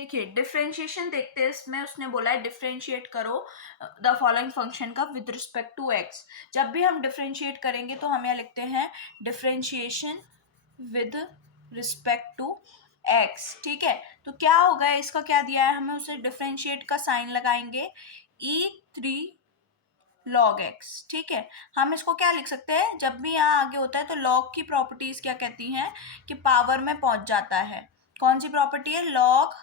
देखिए डिफरेंशिएशन देखते हैं, इसमें उसने बोला है डिफरेंशिएट करो द फॉलोइंग फंक्शन का विद रिस्पेक्ट टू एक्स। जब भी हम डिफरेंशिएट करेंगे तो हम यहाँ लिखते हैं differentiation with respect to x. ठीक है, तो क्या होगा, इसका क्या दिया है हमें, उसे डिफरेंशिएट का साइन लगाएंगे e3 log x। ठीक है, हम इसको क्या लिख सकते हैं, जब भी यहाँ आगे होता है तो log की प्रॉपर्टीज क्या कहती हैं कि पावर में पहुंच जाता है। कौन सी प्रॉपर्टी है, log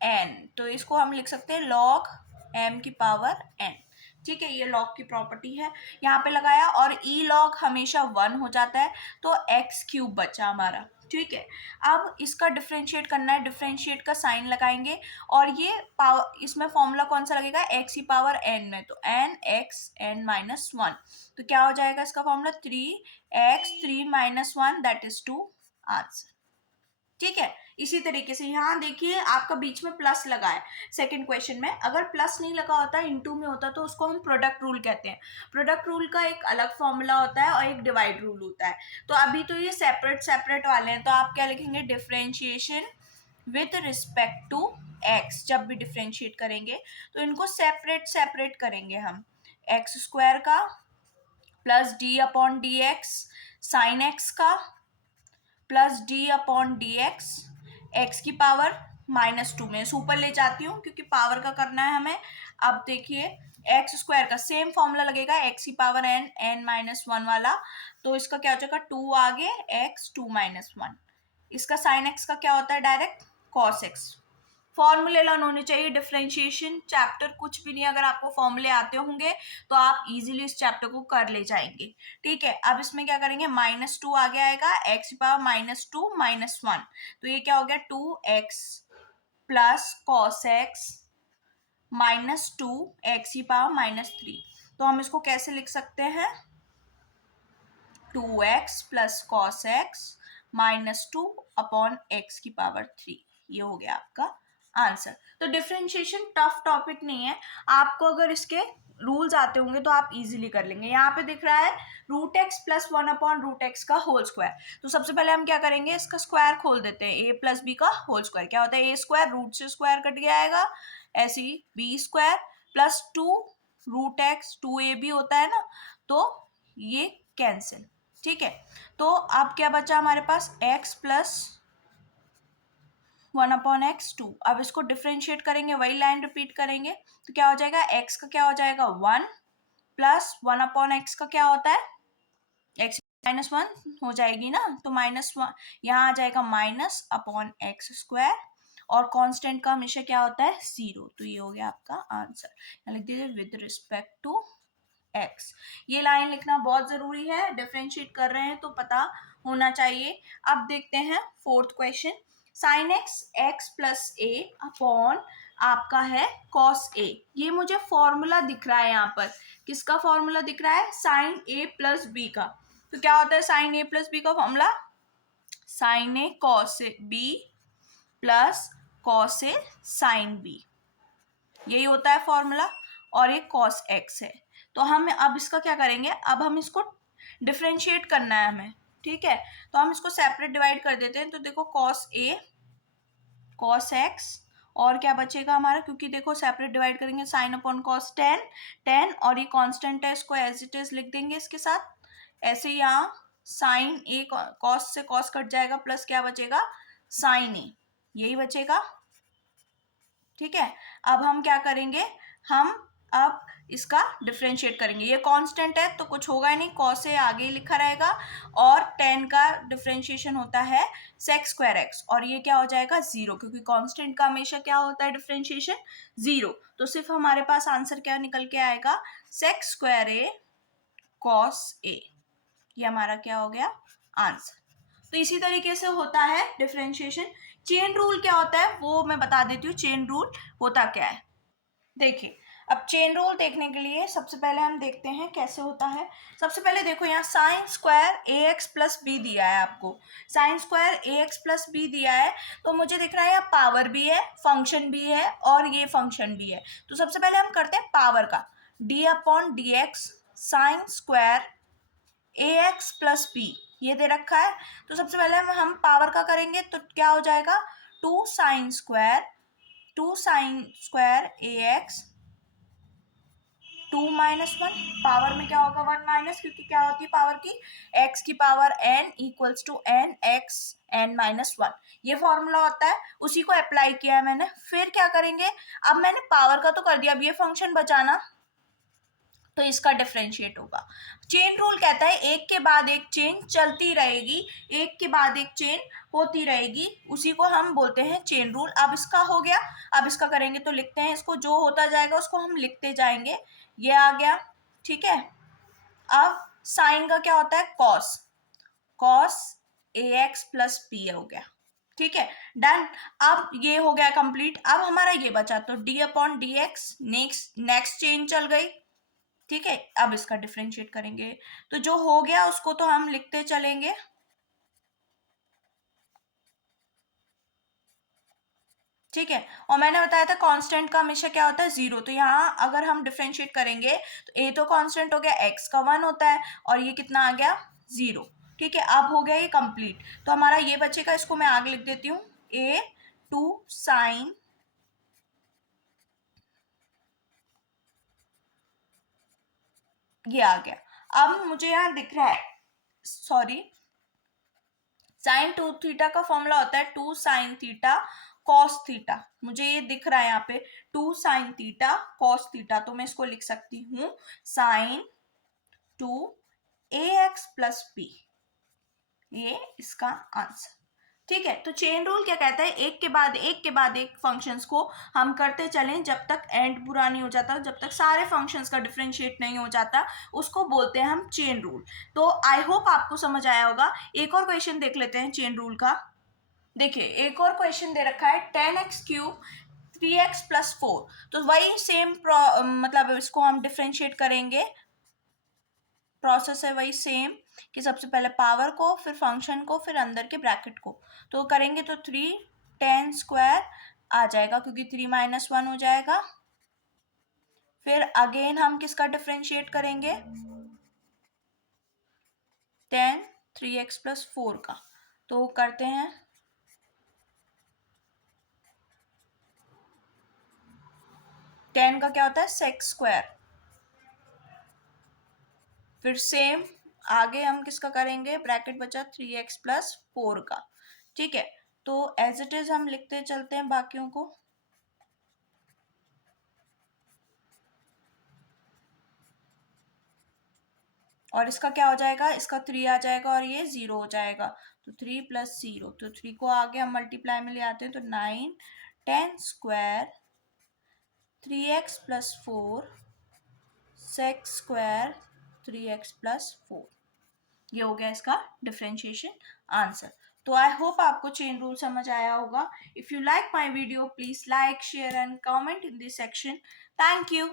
n, तो इसको हम लिख सकते हैं log m की पावर n। ठीक है, ये log की प्रॉपर्टी है, यहाँ पे लगाया, और e log हमेशा 1 हो जाता है, तो x क्यूब बचा हमारा। ठीक है, अब इसका डिफरेंशिएट करना है, डिफरेंशिएट का साइन लगाएंगे, और ये पावर, इसमें फॉर्मूला कौन सा लगेगा, x की पावर n में, तो n x n माइनस 1, तो क्या हो जाएगा इसका formula 3x 3 minus 1 that is 2 answer. ठीक है, इसी तरीके से यहाँ देखिए आपका बीच में प्लस लगा है सेकंड क्वेश्चन में, अगर प्लस नहीं लगा होता, इनटू में होता, तो उसको हम प्रोडक्ट रूल कहते हैं। प्रोडक्ट रूल का एक अलग फॉर्मूला होता है और एक डिवाइड रूल होता है। तो अभी तो ये सेपरेट सेपरेट वाले हैं, तो आप क्या लिखेंगे, differentiation with respect to x. जब भी डिफरेंशिएट करेंगे तो इनको सेपरेट सेपरेट करेंगे हम, एक्स स्क्वायर का plus D upon D X sine X का plus D upon D X X की पावर -2 में सुपर ले जाती हूँ क्योंकि पावर का करना है हमें। अब देखिए एक्स स्क्वायर का सेम फॉर्मूला लगेगा, एक्स की पावर n n माइनस 1 वाला, तो इसका क्या हो जाएगा 2 आगे x 2 माइनस 1। इसका साइन एक्स का क्या होता है, डायरेक्ट कॉस एक्स। फॉर्मूले लर्न होने चाहिए, डिफरेंशिएशन चैप्टर कुछ भी नहीं, अगर आपको फॉर्मूले आते होंगे तो आप इजीली इस चैप्टर को कर ले जाएंगे। ठीक है, अब इसमें क्या करेंगे, -2 आगे आएगा, एक्स पावर -2 माइनस 1, तो ये क्या हो गया 2x plus cos x -2 x की पावर -3। तो हम इसको कैसे लिख सकते हैं, 2x plus cos x -2 upon x की पावर 3, ये हो गया आपका आंसर। तो डिफरेंशिएशन टफ टॉपिक नहीं है, आपको अगर इसके रूल्स आते होंगे तो आप इजीली कर लेंगे। यहाँ पे दिख रहा है √x प्लस 1 अपॉन √x का होल स्क्वायर, तो सबसे पहले हम क्या करेंगे, इसका स्क्वायर खोल देते हैं, a प्लस बी का होल स्क्वायर क्या होता है, a स्क्वायर, रूट से स्क्वायर कट गया आएगा, ऐसे ही B square plus 2 √x 2ab होता है ना, तो ये कैंसिल। ठीक है, तो अब क्या बचा हमारे पास, x प्लस 1 अपॉन एक्स 2। अब इसको डिफरेंशिएट करेंगे, वही लाइन रिपीट करेंगे, तो क्या हो जाएगा, x का क्या हो जाएगा 1 प्लस 1 अपॉन एक्स का क्या होता है, x -1 हो जाएगी ना, तो -1 यहाँ आ जाएगा माइनस अपॉन एक्स स्क्वायर, और कांस्टेंट का हमेशा क्या होता है 0, तो ये हो गया आपका आंसर। यहाँ लिख दीजिए विद रिस्पेक्ट टू एक्स। ये लाइन लिखना बहुत जरूरी है, डिफरेंशिएट कर रहे हैं तो पता होना चाहिए। अब देखते हैं fourth question, sine X X plus A upon आपका है कॉस ए। ये मुझे फॉर्मूला दिख रहा है यहाँ पर, किसका फॉर्मूला दिख रहा है, साइन ए प्लस बी का। तो क्या होता है साइन ए प्लस बी का formula, sine A cos A B plus cos A sine B, यही होता है फॉर्मूला, और ये कॉस एक्स है। तो हम अब इसका क्या करेंगे, अब हम इसको डिफरेंशिएट करना है हमें। ठीक है, तो हम इसको सेपरेट डिवाइड कर देते हैं, तो देखो कॉस ए कॉस एक्स, और क्या बचेगा हमारा, क्योंकि देखो सेपरेट डिवाइड करेंगे, साइन अपॉन कॉस 10 और ये कांस्टेंट है, इसको एज इट इज लिख देंगे इसके साथ, ऐसे यहाँ साइन ए कॉस से कॉस कट जाएगा, प्लस क्या बचेगा साइन ए, यही बचेगा। ठीक है, अब हम क्या करेंगे, हम अब इसका डिफरेंशिएट करेंगे, ये कांस्टेंट है तो कुछ होगा ही नहीं, कॉस ए आगे ही लिखा रहेगा, और 10 का डिफरेंशिएशन होता है सेक स्क्वायर एक्स, और ये क्या हो जाएगा 0, क्योंकि कांस्टेंट का हमेशा क्या होता है डिफरेंशिएशन 0, तो सिर्फ हमारे पास आंसर क्या निकल के आएगा, सेक स्क्वायर ए कॉस ए, ये हमारा क्या हो गया आंसर। तो इसी तरीके से होता है डिफरेंशिएशन। चेन रूल क्या होता है वो मैं बता देती हूँ, चेन रूल होता क्या है। देखिए, अब चेन रूल देखने के लिए सबसे पहले हम देखते हैं कैसे होता है। सबसे पहले देखो यहाँ sign square A X plus B दिया है आपको, sign square A X plus B दिया है, तो मुझे दिख रहा है यहाँ पावर भी है, फंक्शन भी है, और ये फंक्शन भी है। तो सबसे पहले हम करते हैं पावर का, D upon D X sine square A X plus B, ये दे रखा है, तो सबसे पहले हम पावर का करेंगे, तो क्या हो जाएगा 2 sin square ax 2 minus 1, power में क्या होगा 1 माइनस, क्योंकि क्या होती है पावर की, x की power n equals to n x n minus 1, ये फॉर्मूला होता है, उसी को अप्लाई किया है मैंने। फिर क्या करेंगे, अब मैंने पावर का तो कर दिया, अब ये फंक्शन बचाना, तो इसका डिफरेंशिएट होगा। चेन रूल कहता है एक के बाद एक चेन चलती रहेगी, एक के बाद एक चेन होती रहेगी, उसी को हम बोलते हैं चेन रूल। अब इसका हो गया, अब इसका करेंगे तो लिखते हैं इसको, जो होता जाएगा उसको हम लिखते जाएंगे, ये आ गया, ठीक है। अब साइन का क्या होता है, cos, cos A X plus P हो गया, ठीक है, डन। अब ये हो गया कंप्लीट। अब हमारा ये बचा तो D upon D x, next chain चल गई, ठीक है। अब इसका डिफरेंशिएट करेंगे, तो जो हो गया उसको तो हम लिखते चलेंगे, ठीक है। और मैंने बताया था कांस्टेंट का हमेशा क्या होता है, जीरो, तो यहाँ अगर हम डिफरेंशिएट करेंगे तो ए तो कांस्टेंट हो गया, एक्स का 1 होता है, और ये कितना आ गया, जीरो, ठीक है। अब हो गया ये कंप्लीट, तो हमारा ये बचेगा, इसको मैं आगे लिख देती हूँ, ए 2 साइन, ये आ गया। अब मुझे यहाँ दिख रहा है, सॉरी, साइन 2 थीटा का फॉर्मूला होता है 2 साइन थीटा कॉस थीटा, मुझे ये दिख रहा है यहाँ पे 2 साइन थीटा कॉस थीटा, तो मैं इसको लिख सकती हूँ साइन 2 ए एक्स प्लस पी, ये इसका आंसर, ठीक है। तो चेन रूल क्या कहता है, एक के बाद एक के बाद एक फंक्शंस को हम करते चलें जब तक एंड पूरा नहीं हो जाता, जब तक सारे फंक्शंस का डिफरेंशिएट नहीं हो जाता, उसको बोलते हैं हम चेन रूल। तो आई होप आपको समझ आया होगा। एक और क्वेश्चन देख लेते हैं चेन रूल का। देखिए एक और क्वेश्चन दे रखा है 10x क्यूब 3x प्लस 4, तो वही सेम मतलब इसको हम डिफरेंशिएट करेंगे, प्रोसेस है वही सेम, कि सबसे पहले पावर को, फिर फंक्शन को, फिर अंदर के ब्रैकेट को, तो करेंगे तो 3 10 स्क्वायर आ जाएगा, क्योंकि 3 माइनस 1 हो जाएगा। फिर अगेन हम किसका डिफरेंशिएट करेंगे, 10 3x प्लस 4 का, तो करते हैं, टेन का क्या होता है सेक स्क्वायर, फिर सेम आगे हम किसका करेंगे, ब्रैकेट बचा 3x प्लस 4 का, ठीक है। तो एज इट इज हम लिखते चलते हैं बाकियों को, और इसका क्या हो जाएगा, इसका 3 आ जाएगा और ये 0 हो जाएगा, तो 3 प्लस 0, तो 3 को आगे हम मल्टीप्लाई में ले आते हैं, तो 9 10 square 3x plus 4 sec square 3x plus 4, ये हो गया इसका डिफरेंशिएशन आंसर। तो आई होप आपको चेन रूल समझ आया होगा। If you like my video please like share and comment in this section. Thank you.